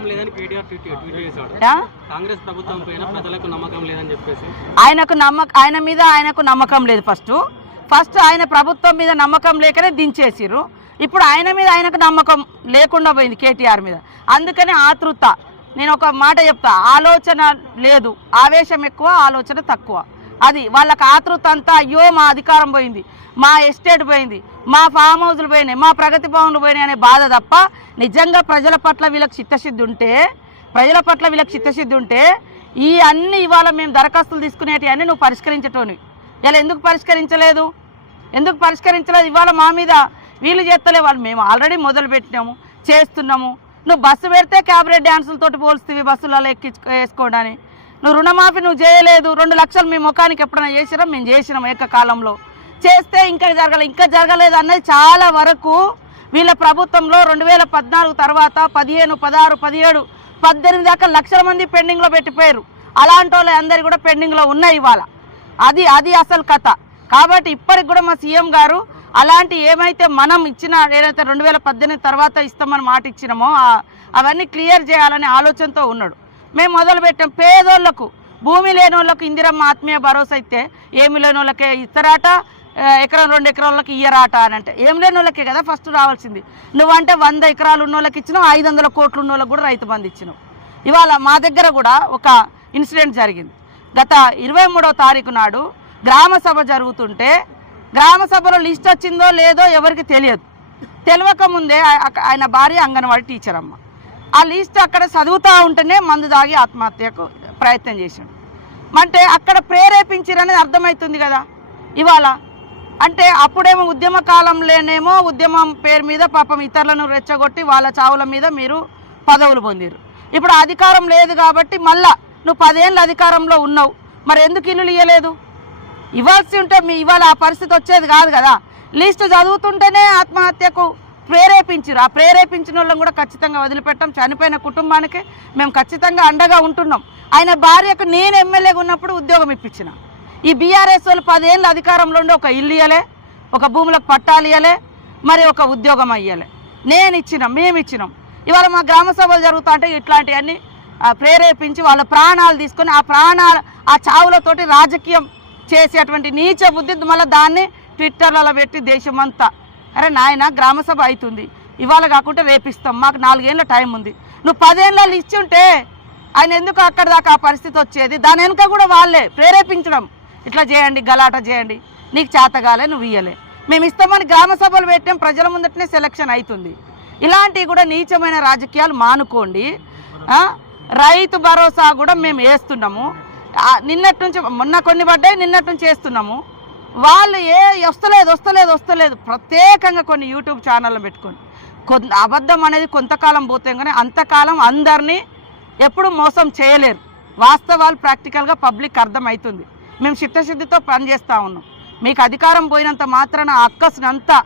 నమ్మకం లేదని KTR tweet tweet చేశాడు. ఆ? కాంగ్రెస్ ప్రభుత్వం పైన ప్రజలకు నమ్మకం లేదని చెప్పేసి. ఆయనకు నమ్మక ఆయన మీద ఆయనకు నమ్మకం లేదు ఫస్ట్. ఫస్ట్ ఆయన ప్రభుత్వం మీద నమ్మకం లేకనే దించేసిర్రు. ఇప్పుడు ఆయన మీద ఆయనకు నమ్మకం లేకుండా పోయింది కేటీఆర్ మీద. అందుకని ఆతృత. నేను ఒక మాట చెప్తా. ఆలోచన లేదు. ఆవేశం ఎక్కువ ఆలోచన తక్కువ. అది వాళ్ళకి ఆతృత అంతా అయ్యో మా అధికారం పోయింది మా ఎస్టేట్ పోయింది మా ఫామ్ హౌస్లు పోయినాయి మా ప్రగతి భవన్లు పోయినాయి అనే బాధ తప్ప నిజంగా ప్రజల పట్ల వీళ్ళకి చిత్తశుద్ధి ఉంటే ప్రజల పట్ల వీళ్ళకి చిత్తశుద్ధి ఉంటే ఈ అన్ని ఇవాళ మేము దరఖాస్తులు తీసుకునేటి అన్ని నువ్వు పరిష్కరించటోని ఇలా ఎందుకు పరిష్కరించలేదు? ఎందుకు పరిష్కరించలేదు? ఇవాళ మా మీద వీళ్ళు చేస్తలే వాళ్ళు. మేము ఆల్రెడీ మొదలు పెట్టినాము చేస్తున్నాము. నువ్వు బస్సు పెడితే క్యాబరెట్ డ్యాన్సులతోటి పోల్స్తుంది బస్సులలో ఎక్కించు వేసుకోవడానికి నువ్వు రుణమాఫీ నువ్వు చేయలేదు. రెండు లక్షలు మీ ముఖానికి ఎప్పుడైనా చేసినాం మేము చేసినాం ఏకకాలంలో. చేస్తే ఇంకా జరగలేదు ఇంకా జరగలేదు అన్నది చాలా వరకు వీళ్ళ ప్రభుత్వంలో రెండు వేల పద్నాలుగు తర్వాత పదిహేను పదహారు పదిహేడు పద్దెనిమిది దాకా లక్షల మంది పెండింగ్లో పెట్టిపోయారు. అలాంటి వాళ్ళు అందరు కూడా పెండింగ్లో ఉన్నాయి ఇవాళ. అది అది అసలు కథ. కాబట్టి ఇప్పటికి కూడా మా సీఎం గారు అలాంటి ఏమైతే మనం ఇచ్చిన ఏదైతే రెండు వేల పద్దెనిమిది తర్వాత ఇస్తామని మాట ఇచ్చినామో అవన్నీ క్లియర్ చేయాలనే ఆలోచనతో ఉన్నాడు. మేము మొదలు పెట్టాం పేదోళ్ళకు భూమి లేని వాళ్ళకు ఇందిరమ్మ ఆత్మీయ భరోసా ఇస్తే ఏమి లేని వాళ్ళకే ఇస్తారాట ఎకరం రెండు ఎకరాలకి ఇయ్యరాట అని అంటే ఏం లేని వాళ్ళకే కదా ఫస్ట్ రావాల్సింది. నువ్వంటే వంద ఎకరాలు ఉన్న వాళ్ళకి ఇచ్చినావు ఐదు వందల కోట్లు ఉన్న వాళ్ళకి కూడా రైతు బంధు ఇచ్చినావు. ఇవాళ మా దగ్గర కూడా ఒక ఇన్సిడెంట్ జరిగింది. గత ఇరవై మూడో తారీఖు నాడు గ్రామ సభ జరుగుతుంటే గ్రామ సభలో లిస్ట్ వచ్చిందో లేదో ఎవరికి తెలియదు. తెలియక ముందే ఆయన భార్య అంగన్వాడీ టీచర్ అమ్మ ఆ లీస్ట్ అక్కడ చదువుతూ ఉంటేనే మందు తాగి ఆత్మహత్యకు ప్రయత్నం చేశాడు. అంటే అక్కడ ప్రేరేపించారనేది అర్థమవుతుంది కదా ఇవాళ. అంటే అప్పుడేమో ఉద్యమ కాలంలోనేమో ఉద్యమం పేరు మీద పాపం ఇతరులను రెచ్చగొట్టి వాళ్ళ చావుల మీద మీరు పదవులు పొందిరు ఇప్పుడు అధికారం లేదు కాబట్టి మళ్ళా నువ్వు పదేళ్ళ అధికారంలో ఉన్నావు. మరి ఎందుకు ఇల్లులు ఇవ్వలేదు ఇవ్వాల్సి ఉంటే మీ ఇవాళ ఆ పరిస్థితి వచ్చేది కాదు కదా. లిస్టు చదువుతుంటేనే ఆత్మహత్యకు ప్రేరేపించారు. ఆ ప్రేరేపించిన వాళ్ళని కూడా ఖచ్చితంగా వదిలిపెట్టాం. చనిపోయిన కుటుంబానికి మేము ఖచ్చితంగా అండగా ఉంటున్నాం. ఆయన భార్యకు నేను ఎమ్మెల్యేగా ఉన్నప్పుడు ఉద్యోగం ఇప్పించిన. ఈ బీఆర్ఎస్ వాళ్ళు పదేళ్ళు అధికారంలో ఉండి ఒక ఇల్లు ఇయ్యలే ఒక భూములకు పట్టాలు ఇయ్యలే మరి ఒక ఉద్యోగం అయ్యలే. నేను ఇచ్చినాం మేము ఇచ్చినాం. ఇవాళ మా గ్రామ సభలు జరుగుతా అంటే ఇట్లాంటివన్నీ ఆ, ప్రేరేపించి వాళ్ళ ప్రాణాలు తీసుకొని ఆ ప్రాణాల ఆ చావులతోటి రాజకీయం చేసేటువంటి నీచ బుద్ధి మళ్ళీ దాన్ని ట్విట్టర్లలో పెట్టి దేశమంతా అరే నాయన గ్రామ సభ అవుతుంది ఇవాళ కాకుంటే రేపిస్తాం. మాకు నాలుగేళ్ళ టైం ఉంది. నువ్వు పదేళ్ళ ఇచ్చి ఉంటే ఆయన ఎందుకు అక్కడ దాకా ఆ పరిస్థితి వచ్చేది? దాని వెనుక కూడా వాళ్ళే ప్రేరేపించడం. ఇట్లా చేయండి గలాట చేయండి. నీకు చేతగాలే నువ్వు ఇయ్యలే. మేము ఇస్తామని గ్రామ సభలు పెట్టాం. ప్రజల ముందటనే సెలక్షన్ అవుతుంది ఇలాంటివి కూడా నీచమైన రాజకీయాలు మానుకోండి. రైతు భరోసా కూడా మేము వేస్తున్నాము. నిన్నటి నుంచి మొన్న కొన్ని పడ్డాయి నిన్నటి నుంచి వేస్తున్నాము. వాళ్ళు ఏ వస్తలేదు వస్తలేదు వస్తలేదు. ప్రత్యేకంగా కొన్ని యూట్యూబ్ ఛానళ్ళు పెట్టుకొని కొంత అబద్ధం అనేది కొంతకాలం పోతే కానీ అంతకాలం అందరినీ ఎప్పుడు మోసం చేయలేరు. వాస్తవాలు ప్రాక్టికల్గా పబ్లిక్ అర్థమవుతుంది మేము చిత్తశుద్ధితో పనిచేస్తూ ఉన్నాం. మీకు అధికారం పోయినంత మాత్రాన ఆ అక్కసునంతా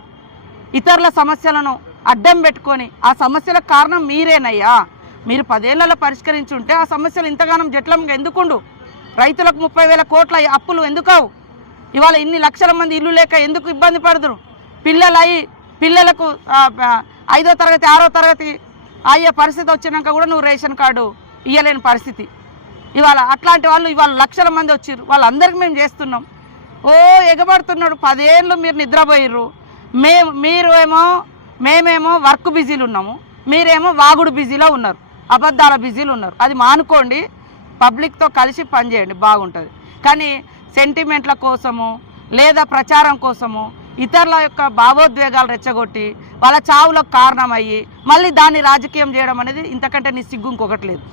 ఇతరుల సమస్యలను అడ్డం పెట్టుకొని ఆ సమస్యలకు కారణం మీరేనయ్యా. మీరు పదేళ్ళలో పరిష్కరించుంటే ఆ సమస్యలు ఇంతగానం జట్లంగా ఎందుకుండు? రైతులకు ముప్పై వేల కోట్ల అప్పులు ఎందుకవు? ఇవాళ ఇన్ని లక్షల మంది ఇల్లు లేక ఎందుకు ఇబ్బంది పడదురు పిల్లలు అయి పిల్లలకు ఐదో తరగతి ఆరో తరగతి అయ్యే పరిస్థితి వచ్చినాక కూడా నువ్వు రేషన్ కార్డు ఇవ్వలేని పరిస్థితి. ఇవాళ అట్లాంటి వాళ్ళు ఇవాళ లక్షల మంది వచ్చారు వాళ్ళందరికీ మేము చేస్తున్నాం. ఓ ఎగబడుతున్నాడు. పదేళ్ళు మీరు నిద్రపోయిర్రు. మేము మీరు ఏమో మేమేమో వర్క్ బిజీలు ఉన్నాము. మీరేమో వాగుడు బిజీలో ఉన్నారు. అబద్ధాల బిజీలు ఉన్నారు. అది మానుకోండి. పబ్లిక్తో కలిసి పనిచేయండి. బాగుంటుంది. కానీ సెంటిమెంట్ల కోసము లేదా ప్రచారం కోసము ఇతరుల యొక్క భావోద్వేగాలు రెచ్చగొట్టి వాళ్ళ చావులకు కారణమయ్యి మళ్ళీ దాన్ని రాజకీయం చేయడం అనేది ఇంతకంటే నీ సిగ్గు ఇంకొకటి లేదు.